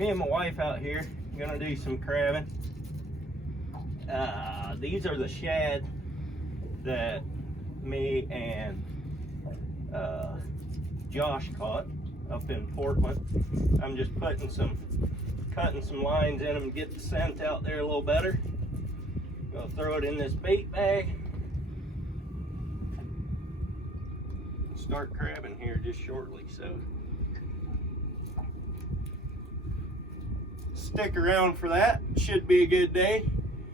me and my wife out here gonna do some crabbing. These are the shad that me and Josh caught up in Portland. I'm just cutting some lines in them to get the scent out there a little better. Gonna throw it in this bait bag. Start crabbing here just shortly, so stick around for that. Should be a good day.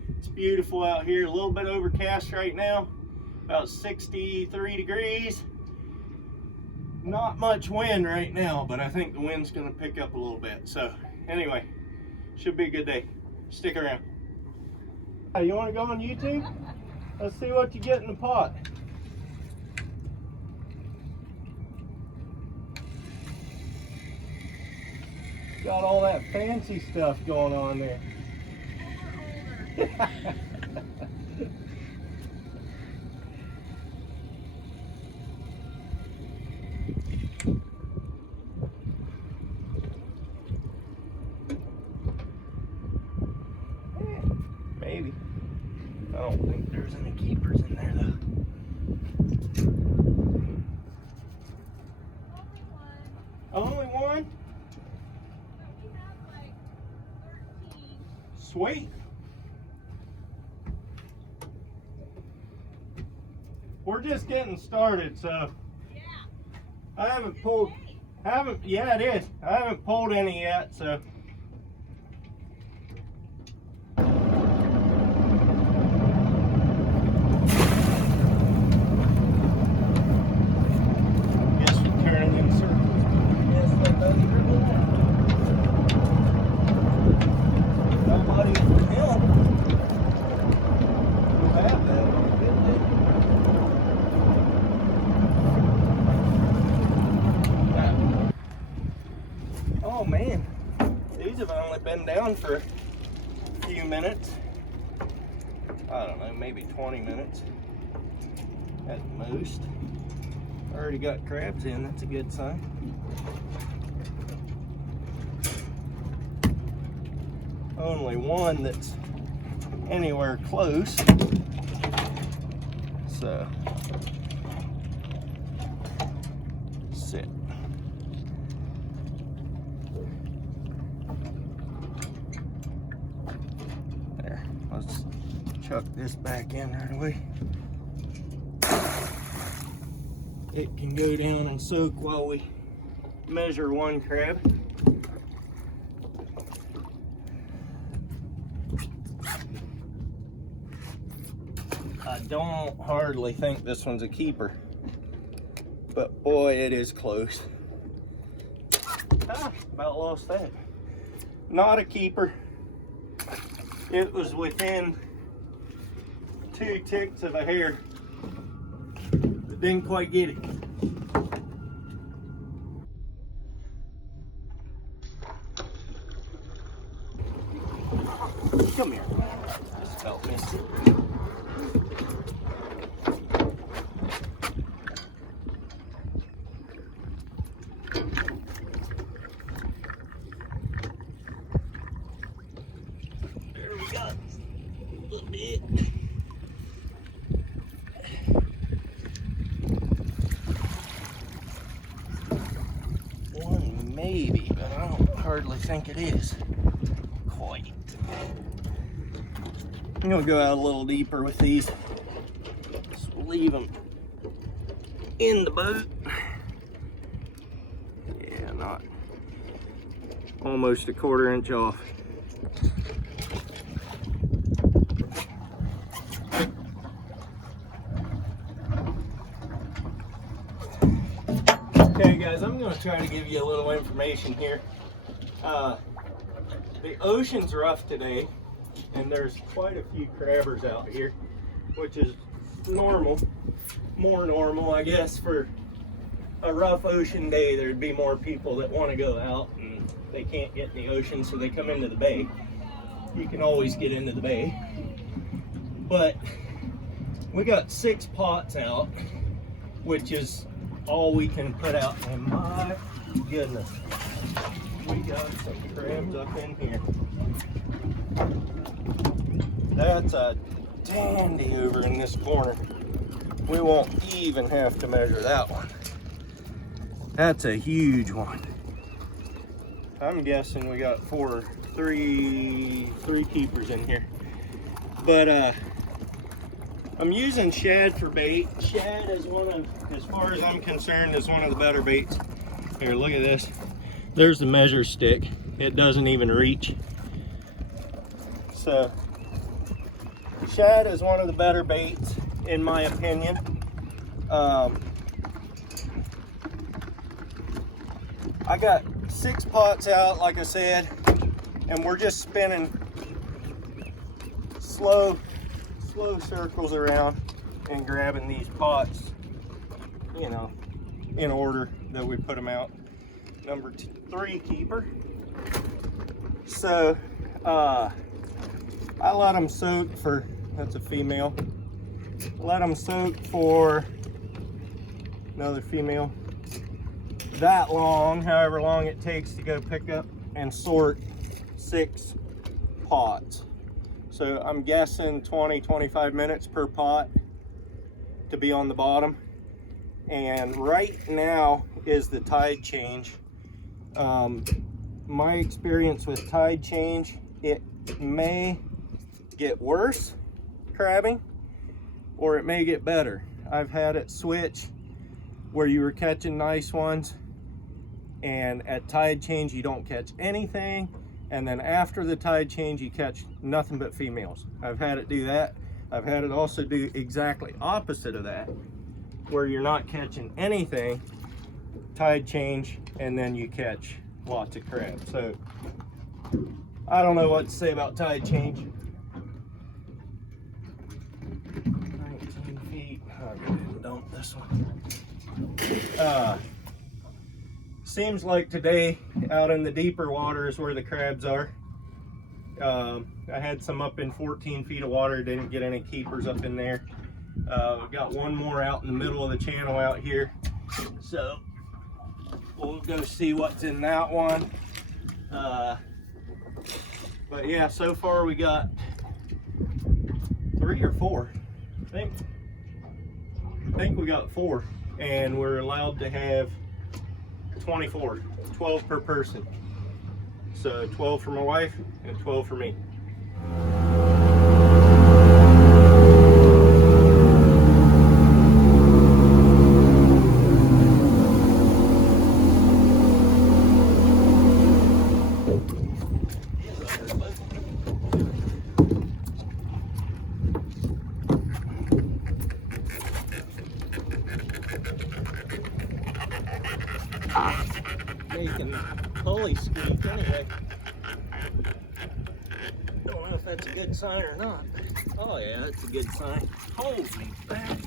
It's beautiful out here. A little bit overcast right now, about 63 degrees. Not much wind right now, but I think the wind's gonna pick up a little bit. So anyway, should be a good day. Stick around. Hey, you wanna go on YouTube? Let's see what you get in the pot. Got all that fancy stuff going on there. Maybe. I don't think there's any keepers in there though. Only one? Sweet. We're just getting started, so yeah. I haven't pulled, yeah, it is. I haven't pulled any yet, so. Guess we're turning in circles. Yes, that doesn't dribble that. Nobody for him. We'll have that on a good day. Oh man, these have only been down for a few minutes. I don't know, maybe 20 minutes at most. Already got crabs in, that's a good sign. Only one that's anywhere close. So, sit. There, let's chuck this back in right away. It can go down and soak while we measure one crab. I don't hardly think this one's a keeper, but boy, it is close. Ah, about lost that. Not a keeper. It was within 2 ticks of a hair, but didn't quite get it. Come here. Just about missed it. One maybe, but I don't hardly think it is quite. I'm gonna go out a little deeper with these. Just leave them in the boat. Yeah, not almost a 1/4 inch off. Okay guys, I'm going to try to give you a little information here. The ocean's rough today, and there's quite a few crabbers out here, which is normal, more normal I guess. For a rough ocean day, there'd be more people that want to go out and they can't get in the ocean, so they come into the bay. You can always get into the bay, but we got 6 pots out, which is all we can put out. And my goodness, we got some crabs up in here. That's a dandy over in this corner. We won't even have to measure that one. That's a huge one. I'm guessing we got three keepers in here. But I'm using shad for bait. Shad is one of, as far as I'm concerned, is one of the better baits. Here, look at this. There's the measure stick. It doesn't even reach. So shad is one of the better baits in my opinion. I got 6 pots out, like I said, and we're just spinning slow circles around and grabbing these pots, you know, in order that we put them out. Number 3 keeper. So I let them soak for, that's a female, let them soak for, another female, that long, however long it takes to go pick up and sort 6 pots. So I'm guessing 20-25 minutes per pot to be on the bottom. And right now is the tide change. My experience with tide change, it may get worse crabbing, or it may get better. I've had it switch where you were catching nice ones, and at tide change you don't catch anything, and then after the tide change you catch nothing but females. I've had it do that. I've had it also do exactly opposite of that, where you're not catching anything, tide change, and then you catch lots of crabs. So I don't know what to say about tide change. 19 feet. I'll go ahead and dump this one. Seems like today out in the deeper waters where the crabs are. I had some up in 14 feet of water, didn't get any keepers up in there. We've got one more out in the middle of the channel out here, so we'll go see what's in that one. But yeah, so far we got 3 or 4. I think we got 4, and we're allowed to have 24, 12 per person. So 12 for my wife and 12 for me. Making pulley squeak anyway. Don't know if that's a good sign or not. Oh yeah, that's a good sign. Holy back.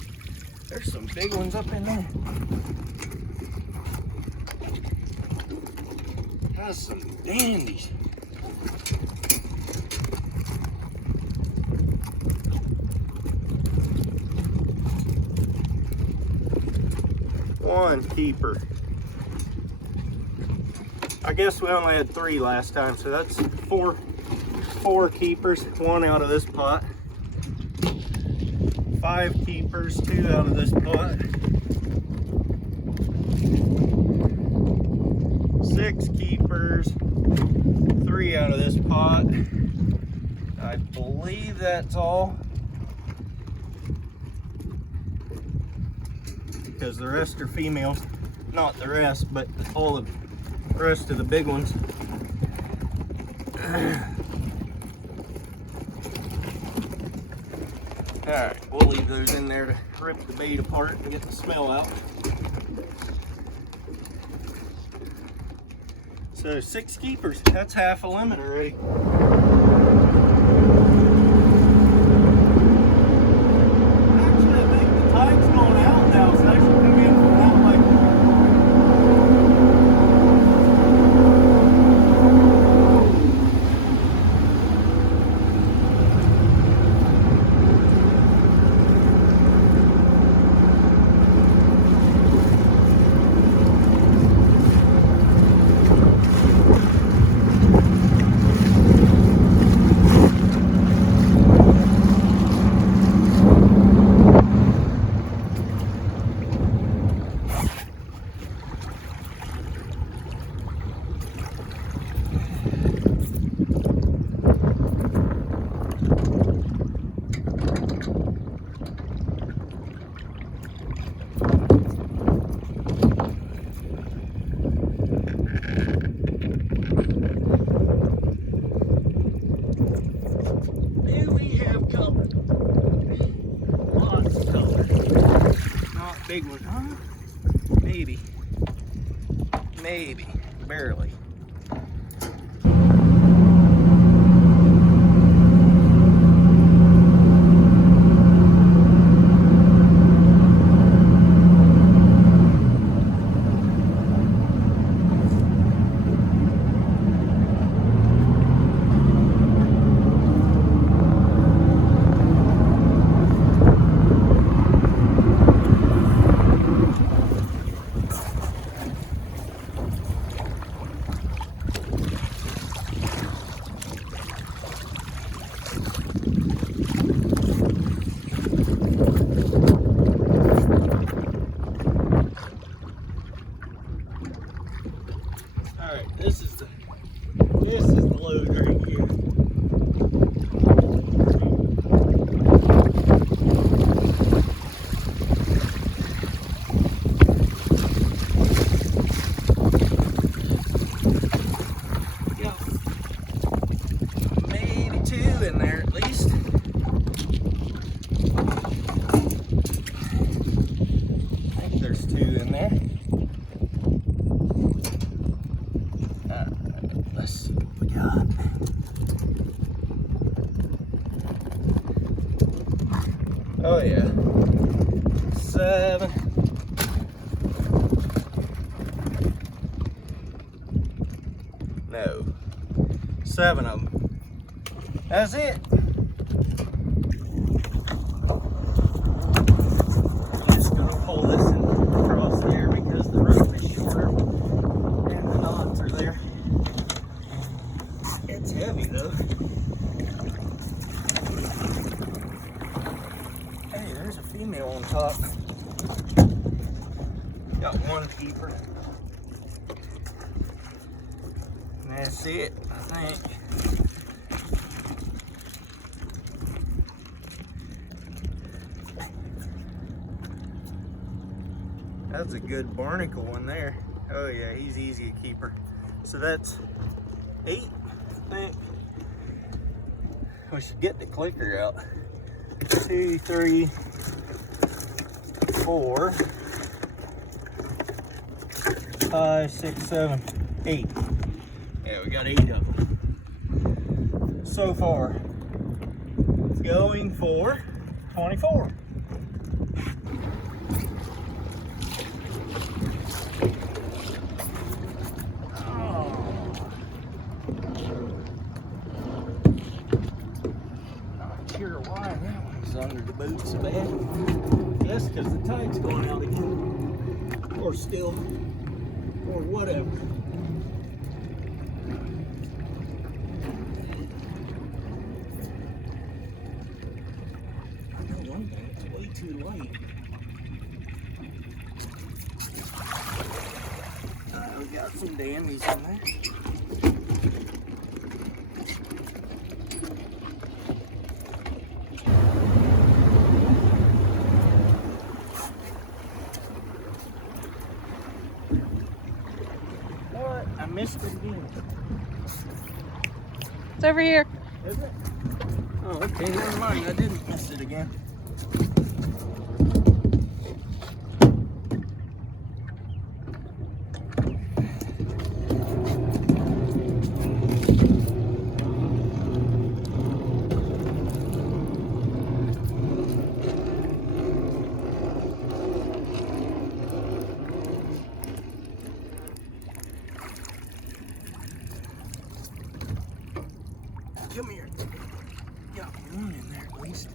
There's some big ones up in there. That's some dandies. One keeper. I guess we only had 3 last time, so that's four keepers, 1 out of this pot. 5 keepers, 2 out of this pot. 6 keepers, 3 out of this pot. I believe that's all, because the rest are females. Not the rest, but all of the rest of the big ones. Alright, we'll leave those in there to rip the bait apart and get the smell out. So 6 keepers, that's half a limit already. Actually, I think the tide's going out now, so I should come in from that way. maybe, barely. Alright, this is the load right here. Yeah. Maybe 2 in there at least. I think there's 2 in there. Let's see what we got. Oh yeah, 7. No, 7 of them. That's it. I'm just gonna pull this across there because the rope is shorter and the knots are there. It's heavy though. Hey, there's a female on top. Got 1 keeper. And that's it, I think. That's a good barnacle one there. Oh yeah, he's easy a keeper. So that's 8, I think. We should get the clicker out. 2, 3, 4, 5, 6, 7, 8. Yeah, we got 8 of them so far. Going for 24. Sure why that one's under the boot so bad. Guess because the tide's going out again. Or still. Or whatever. I know one thing, it's way too light. We got some dammies in there. I missed it again. It's over here. Is it? Oh, okay, never mind. I didn't miss it again. Come here. Got 1 in there at least.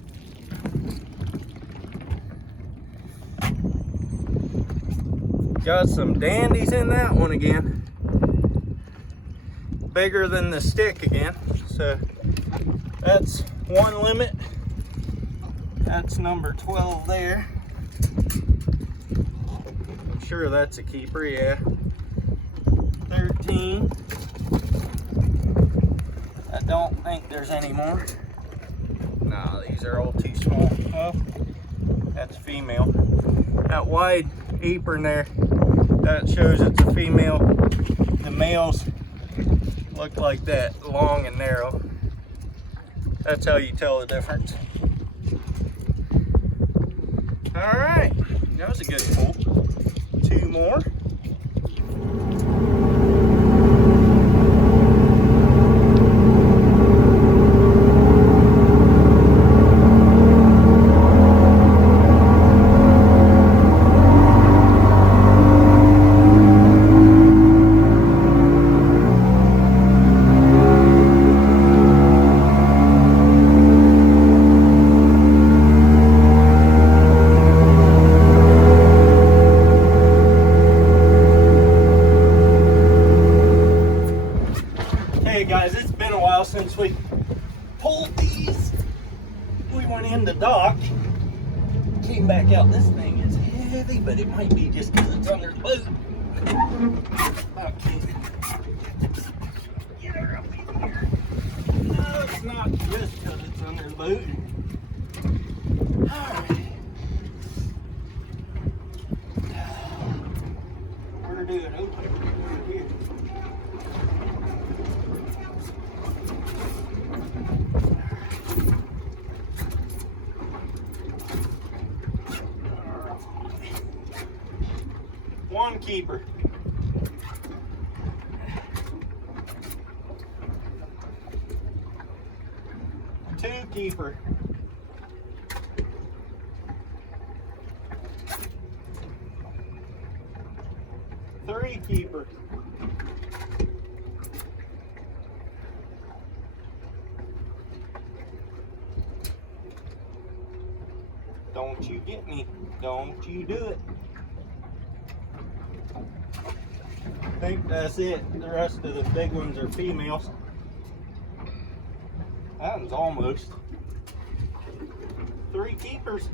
Got some dandies in that one again. Bigger than the stick again. So that's 1 limit. That's number 12 there. I'm sure that's a keeper, yeah. 13. I don't think there's any more. No, these are all too small. Well, that's female. That wide apron there, that shows it's a female. The males look like that, long and narrow. That's how you tell the difference. All right, that was a good pull. 2 2 more. Hey guys, it's been a while since we pulled these. We went in the dock, came back out. This thing is heavy, but it might be just because it's under the boat. Okay. Get her up in here. No, it's not just because it's under the boat. Alright. We're doing okay. Here. One keeper. Two keeper. Three keeper. Don't you get me. Don't you do it. I think that's it. The rest of the big ones are females. That one's almost. 3 keepers.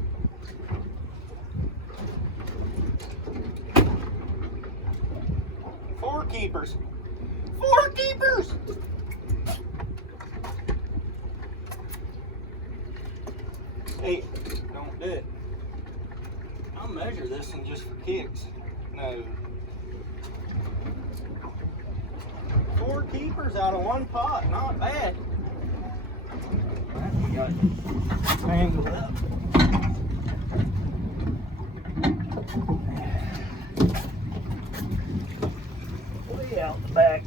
Four keepers. 4 keepers! Hey, don't do it. I'll measure this one just for kicks. No. 4 keepers out of 1 pot, not bad. We got tangled up. Way out the back.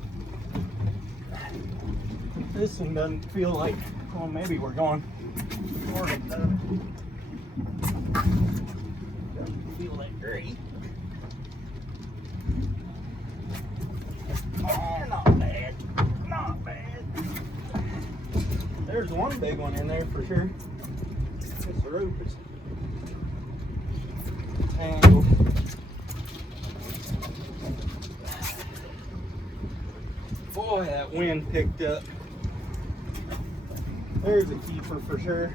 This one doesn't feel like, well, maybe we're going more than doesn't feel like great. Not bad. Not bad. There's one big one in there for sure. This rope is tangled. Boy, that wind picked up. There's a keeper for sure.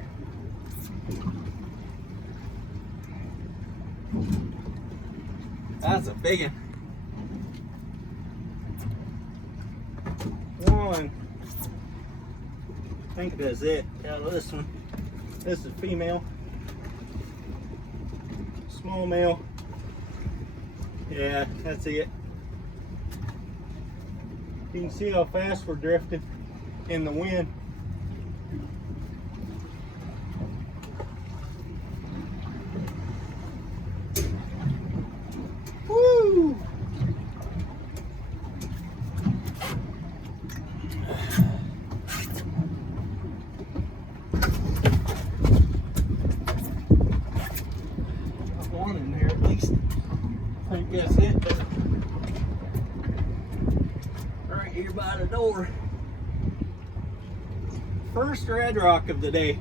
That's a big one. One. I think that's it out of this one. This is female. Small male. Yeah, that's it. You can see how fast we're drifting in the wind. Woo! One in there at least. I think that's it. Right here by the door. First red rock of the day.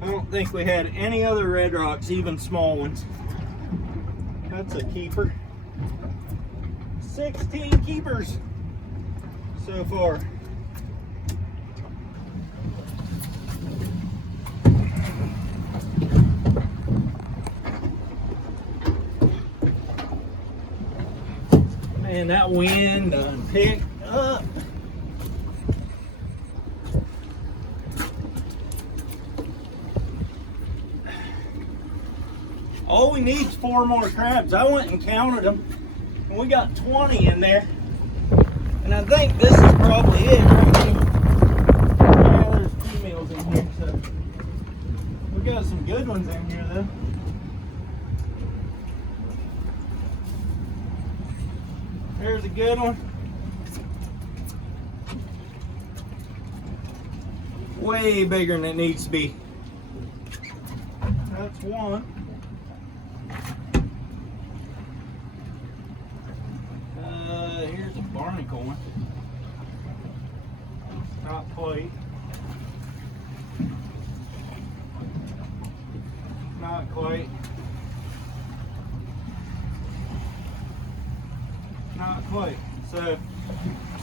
I don't think we had any other red rocks, even small ones. That's a keeper. 16 keepers so far. Man, that wind done picked up. All we need is 4 more crabs. I went and counted them, and we got 20 in there. And I think this is probably it right here. Yeah, there's females in here, so we got some good ones in here though. There's a good one. Way bigger than it needs to be. That's one. Here's a barnacle one. Not quite. Not quite. Not quite. So,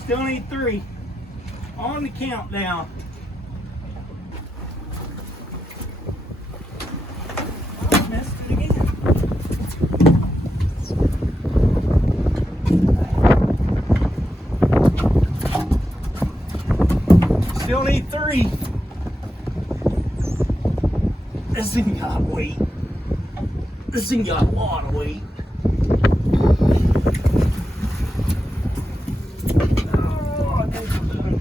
still need 3 on the countdown. I missed it again. Still need 3. This thing got weight. This thing got a lot of weight. Oh, I think we're done.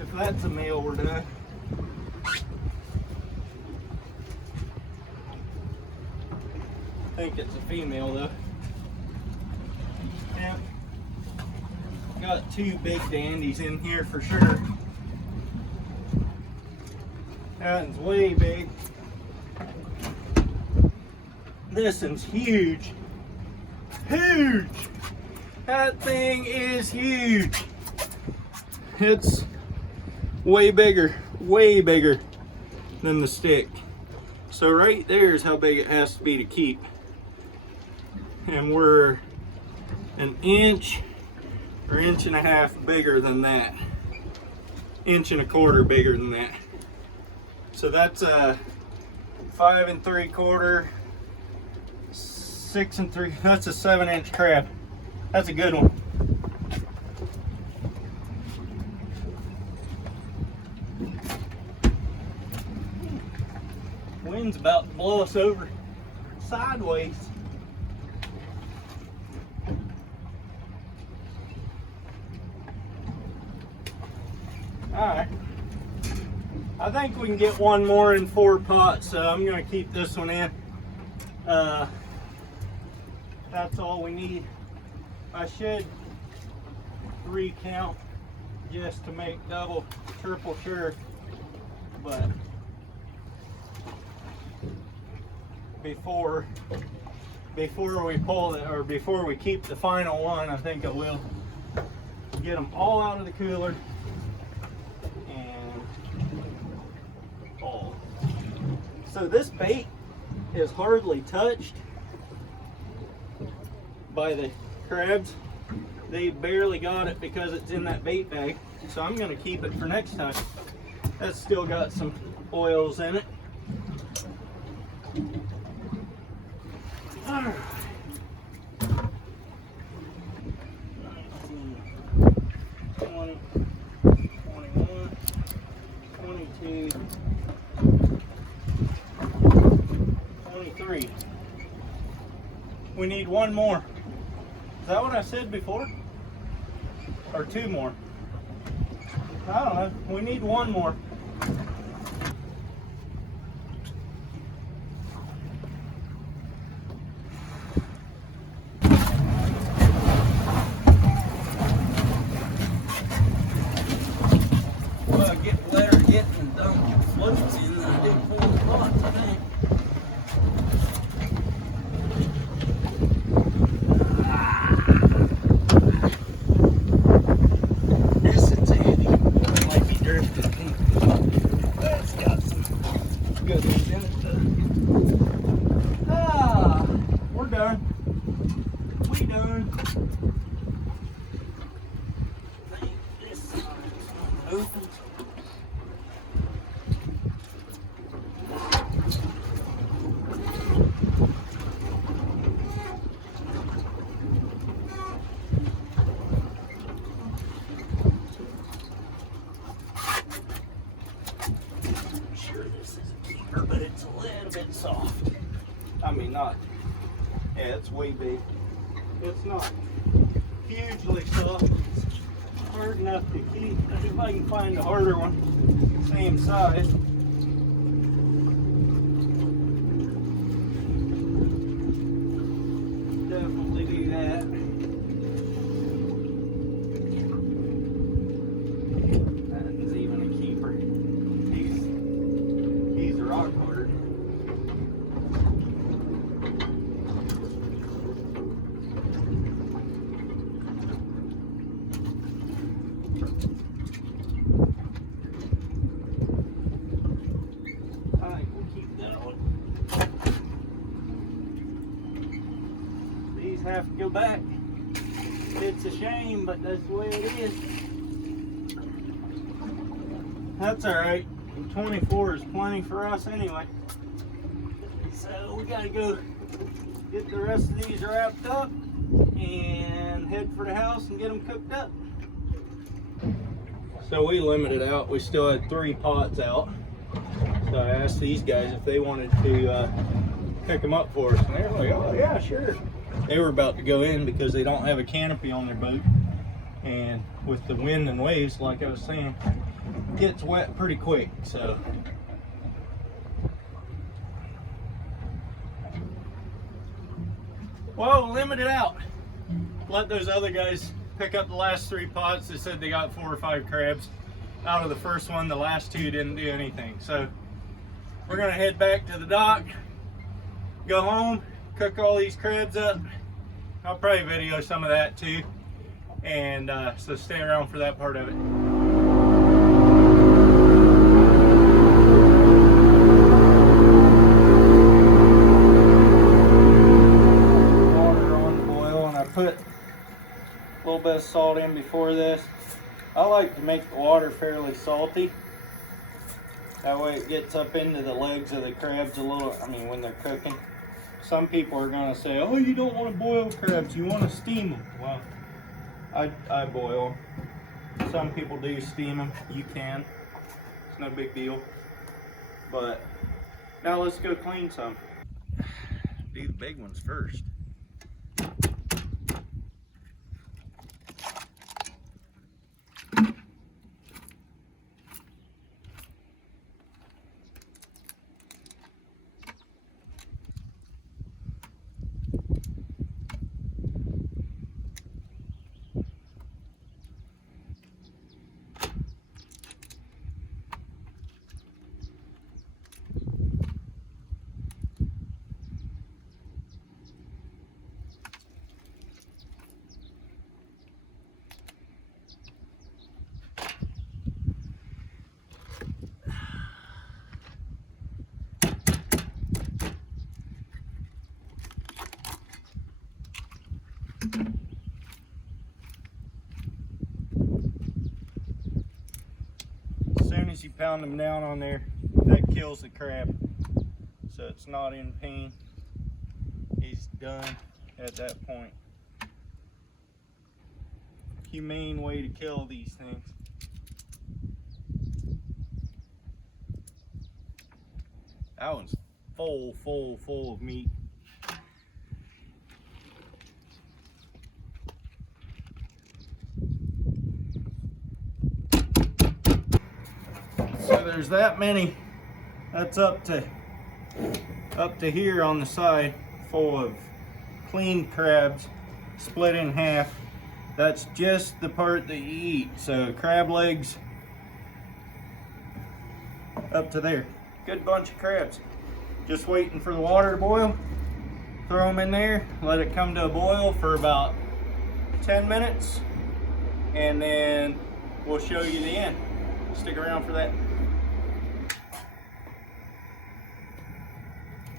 If that's a male, we're done. I think it's a female though. Yeah. Got 2 big dandies in here for sure. That one's way big. This one's huge. Huge! That thing is huge. It's way bigger than the stick. So right there is how big it has to be to keep. And we're an inch or inch and a half bigger than that. Inch and a quarter bigger than that. So that's a 5 3/4, 6 3. That's a 7-inch crab. That's a good one. Wind's about to blow us over sideways. All right. I think we can get one more in 4 pots, so I'm gonna keep this one in. That's all we need. I should recount just to make double, triple sure, but before we pull it, or before we keep the final one, I think I will get them all out of the cooler. So this bait is hardly touched by the crabs. They barely got it because it's in that bait bag. So I'm gonna keep it for next time. That's still got some oils in it. All right. 19, 20, 21, 22, 23. We need one more. Is that what I said before? Or 2 more? I don't know. We need one more. Well, I get better at getting them floats in than I do pulling the pots, I think. But it's a little bit soft. I mean, not, yeah, it's way big. It's not hugely soft. It's hard enough to keep. If I can find a harder one, same size. Definitely do that. go back. It's a shame, but that's the way it is. That's all right. 24 is plenty for us anyway. So we gotta go get the rest of these wrapped up and head for the house and get them cooked up. So we limited out. We still had 3 pots out. So I asked these guys if they wanted to pick them up for us, and they were like, "Oh yeah, sure." They were about to go in because they don't have a canopy on their boat, and with the wind and waves, like I was saying, it gets wet pretty quick. So well, limited out. Let those other guys pick up the last 3 pots. They said they got 4 or 5 crabs out of the first one. The last 2 didn't do anything. So we're gonna head back to the dock, go home, cook all these crabs up. I'll probably video some of that too. And so stay around for that part of it. Put a little bit of salt in before this. I like to make the water fairly salty. That way it gets up into the legs of the crabs a little, when they're cooking. Some people are gonna say, "Oh, you don't want to boil crabs, you want to steam them." Well, I boil them. Some people do steam them. You can. It's no big deal. But now let's go clean some. Do the big ones first. As soon as you pound them down on there, that kills the crab. So it's not in pain. He's done at that point. Humane way to kill these things. That one's full of meat. So there's that many. That's up to here on the side, full of clean crabs, split in half. That's just the part that you eat. So crab legs up to there. Good bunch of crabs. Just waiting for the water to boil. Throw them in there, let it come to a boil for about 10 minutes, and then we'll show you the end. Stick around for that.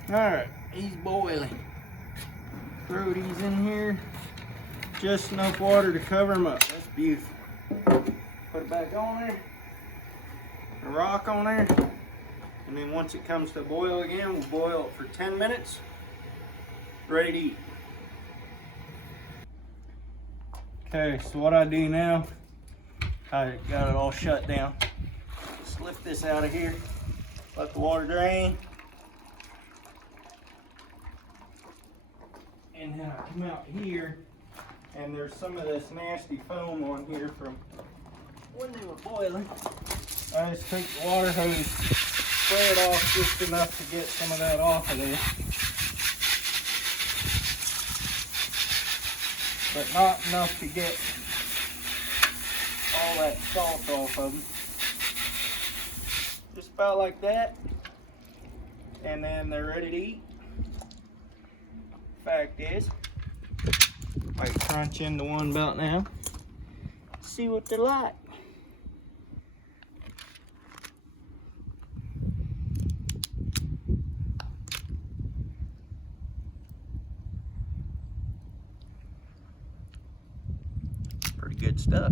Alright, he's boiling. Throw these in here. Just enough water to cover them up. That's beautiful. Put it back on there. A rock on there. And then once it comes to boil again, we'll boil it for 10 minutes. Ready to eat. Okay, so what I do now, I got it all shut down. Just lift this out of here. Let the water drain. And then I come out here, and there's some of this nasty foam on here from when they were boiling. I just take the water hose, spray it off just enough to get some of that off of there. But not enough to get all that salt off of them. Just about like that. And then they're ready to eat. Fact is, might crunch into one about now. See what they're like. good stuff.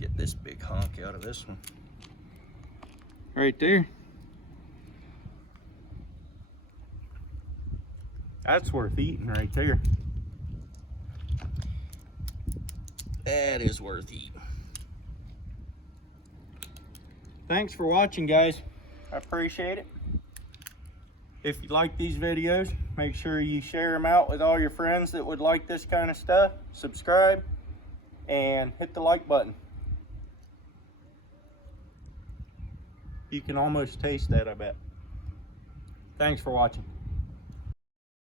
Get this big hunk out of this one. Right there. That's worth eating right there. That is worth eating. Thanks for watching, guys. I appreciate it. If you like these videos, make sure you share them out with all your friends that would like this kind of stuff. Subscribe and hit the like button. You can almost taste that, I bet. Thanks for watching.